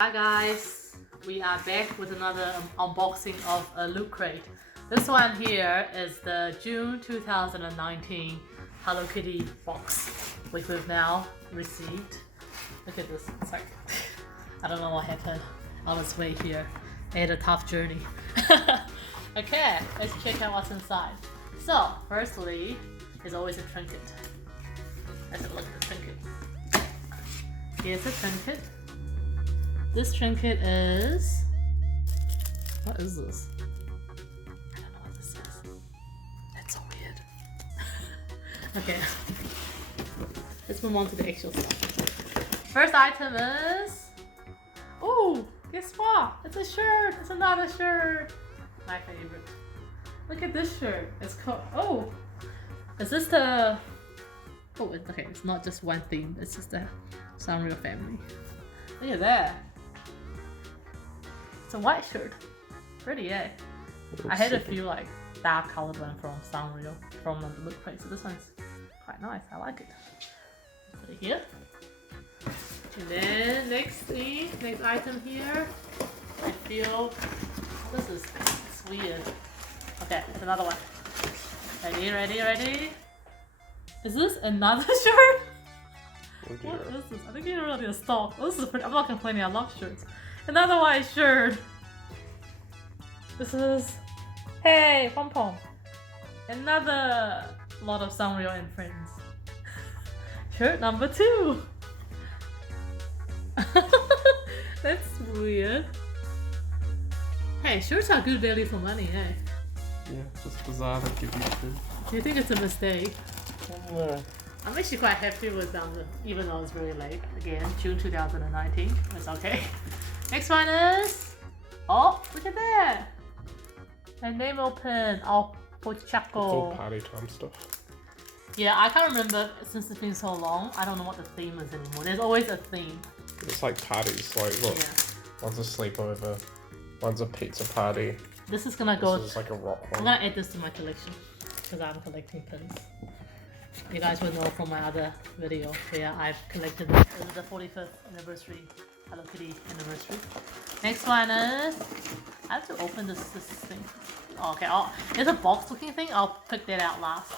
Hi guys, we are back with another unboxing of a loot crate. This one here is the June 2019 Hello Kitty box, which we've now received. Look at this, it's like, I don't know what happened on its way here. I had a tough journey. Okay, let's check out what's inside. So, firstly, there's always a trinket. Let's have a look at the trinket. Here's a trinket. This trinket is... What is this? I don't know what this is. That's so weird. Okay. Let's move on to the actual stuff. First item is... Ooh! Guess what? It's a shirt! It's another shirt! My favorite. Look at this shirt. It's called... Oh! Is this the... Oh, okay. It's not just one theme. It's just the Sanrio family. Look at that. It's a white shirt. Pretty, eh? I had a few like dark colored one from Sanrio from the loot crate, so this one's quite nice. I like it. Put it here. And then next item here. I feel this is weird. Okay, it's another one. Ready? Is this another shirt? Oh, what is this? I think it's really a stock. Oh, this is pretty. I'm not complaining. I love shirts. Another white shirt. This is... Hey, Pom Pom. Another lot of Sanrio and friends. Shirt number 2. That's weird. Hey, shirts are good value for money, eh? Yeah, it's just bizarre they give you food. Do you think it's a mistake? No. I'm actually quite happy with them, even though it's really late. Again, June 2019. It's okay. Next one is... Oh, look at that! A name open. Oh, It's all Pochaco. party time stuff. Yeah, I can't remember since it's been so long. I don't know what the theme is anymore. There's always a theme. It's like parties, like look, Yeah. one's a sleepover, one's a pizza party. This is gonna go... This is like a rock I'm one. gonna add this to my collection because I'm collecting pins. You guys will know from my other video where I've collected the 45th anniversary Hello Kitty anniversary. Next one is... I have to open this thing. Oh, okay, there's a box looking thing. I'll pick that out last.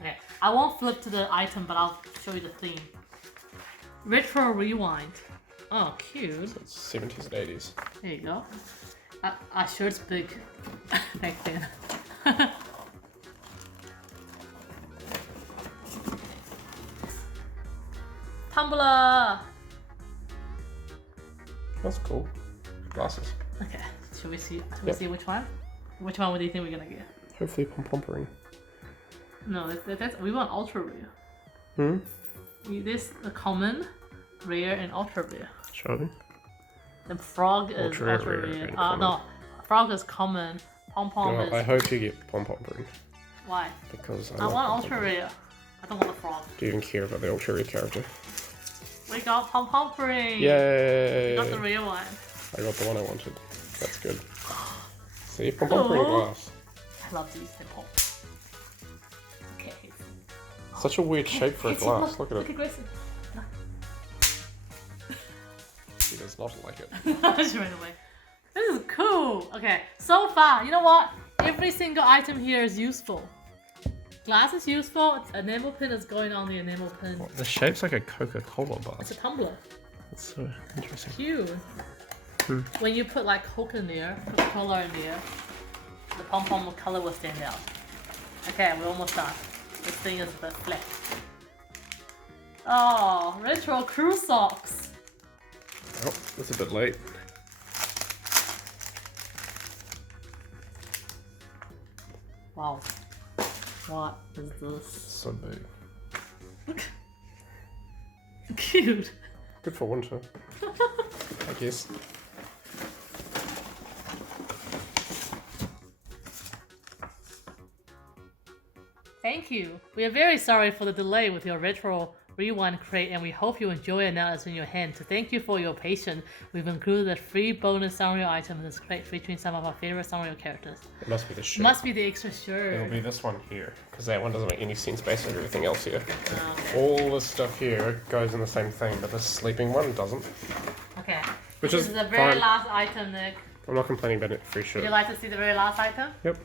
Okay, I won't flip to the item, but I'll show you the theme. Retro Rewind. Oh, cute. It's 70s and 80s. There you go. Our shirt's big back then. Tumbler! That's cool. Glasses. Okay, should we see see which one? Which one do you think we're gonna get? Hopefully pom-pompering. No, that's we want ultra rare. There's a common, rare, and ultra rare. Show me. The frog is Ultra ultra rare, rare. and common. No, frog is common. Pom pom No, is... I hope you get pom-pompering. Why? Because I love want pom-pompering. ultra rare. I don't want the frog. Do you even care about the ultra rare character? We got pom pom ring. Yay! We got the rare one. I got the one I wanted. That's good. See, pom-pompering Cool. glass. I love these simple. Okay. Such a weird shape for a glass. Look at Look it. at Grayson. He does not like it. Just ran away. This is cool. Okay, so far, you know what? Every single item here is useful. Glass is useful. Enamel pin is going on the enamel pin. The shape's like a Coca-Cola It's a glass. tumbler. That's so interesting. Cute. When you put like Coke in there, put cola in there, the pom pom color will stand out. Okay, we're almost done. This thing is the flat. Oh, retro crew socks. Oh, that's a bit late. Wow. What is this? So big. Cute. Good for winter, I guess. Thank you. We are very sorry for the delay with your retro rewind crate, and we hope you enjoy it now it's in your hand. To thank you for your patience, we've included a free bonus Sanrio item in this crate featuring some of our favorite Sanrio characters. It must be the shirt. Must be the extra shirt. It'll be this one here, because that one doesn't make any sense based on everything else here. Okay. All this stuff here goes in the same thing, but this sleeping one doesn't. Okay. Okay. Which This is is the very fine. last item, Nick. I'm not complaining about it. Free Would shirt. you like to see the very last item? Yep.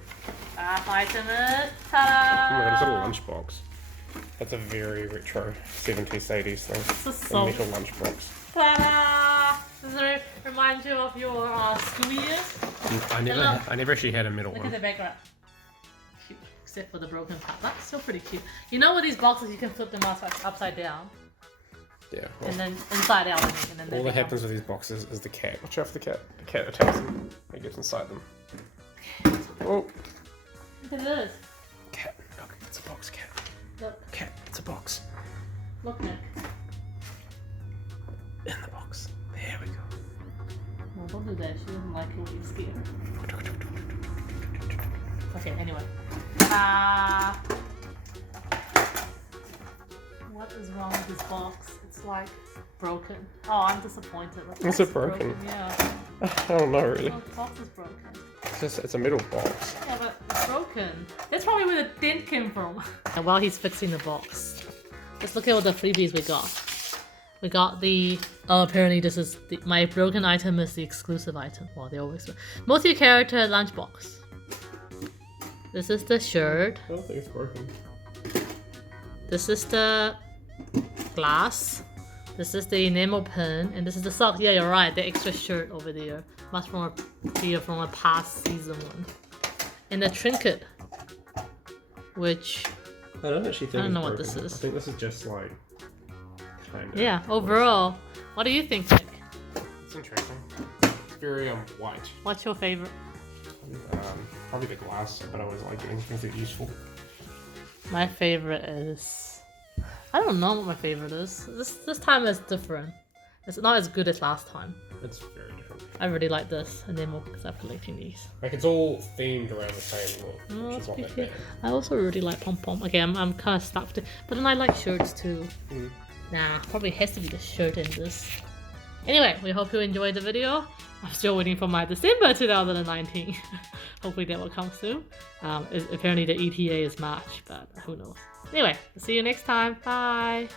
Last item is Oh my god, it's a ta-da! lunchbox. That's a very retro 70s, 80s thing. This is A so metal lunchbox. ta-da! Does it remind you of your school years? I never actually had a metal Look one. at the background. Cute. Except for the broken part. That's still pretty cute. You know with these boxes you can flip them upside down. Yeah. Well, And then inside out, I think, and then they all that become- happens with these boxes is the cat. Watch out for the cat. The cat attacks them. It gets inside them. Oh. Look at this. Cat. Look, it's a box, cat. Look, Cat, it's a box. look, Nick. In the box. There we go. No, don't do that. She doesn't like it when you scare her. Okay, anyway. What is wrong with this box? It's like broken. Oh, I'm disappointed. The Is box it broken? Yeah. I don't know really. Oh, the box is broken. It's a metal box. Yeah, but it's broken. That's probably where the dent came from. And while he's fixing the box, let's look at what the freebies we got. We got the, oh, apparently this is, my broken item is the exclusive item. Well, they always were. Multi-character lunchbox. This is the shirt. I don't think it's broken. This is the glass. This is the enamel pen. And this is the sock. Yeah, you're right. The extra shirt over there. Must be from a past season one. And the trinket. Which, I don't actually think I don't know it's what this broken. is. I think this is just like kind of. yeah, overall. What do you think, Nick? It's interesting. Very white. What's your favorite? Probably the glass, but I always like getting things that are useful. My favorite is... I don't know what my favorite is. This time is different. It's not as good as last time. It's very different. I really like this, and then we'll start collecting these. Like it's all themed around the same look, Oh, which that's is not pretty that cute. bad. I also really like pom pom. Okay, I'm kind of stuffed, but then I like shirts too. Mm. Nah, probably has to be the shirt in this. Anyway, we hope you enjoyed the video. I'm still waiting for my December 2019. Hopefully that will come soon. Apparently the ETA is March, but who knows. Anyway, see you next time. Bye.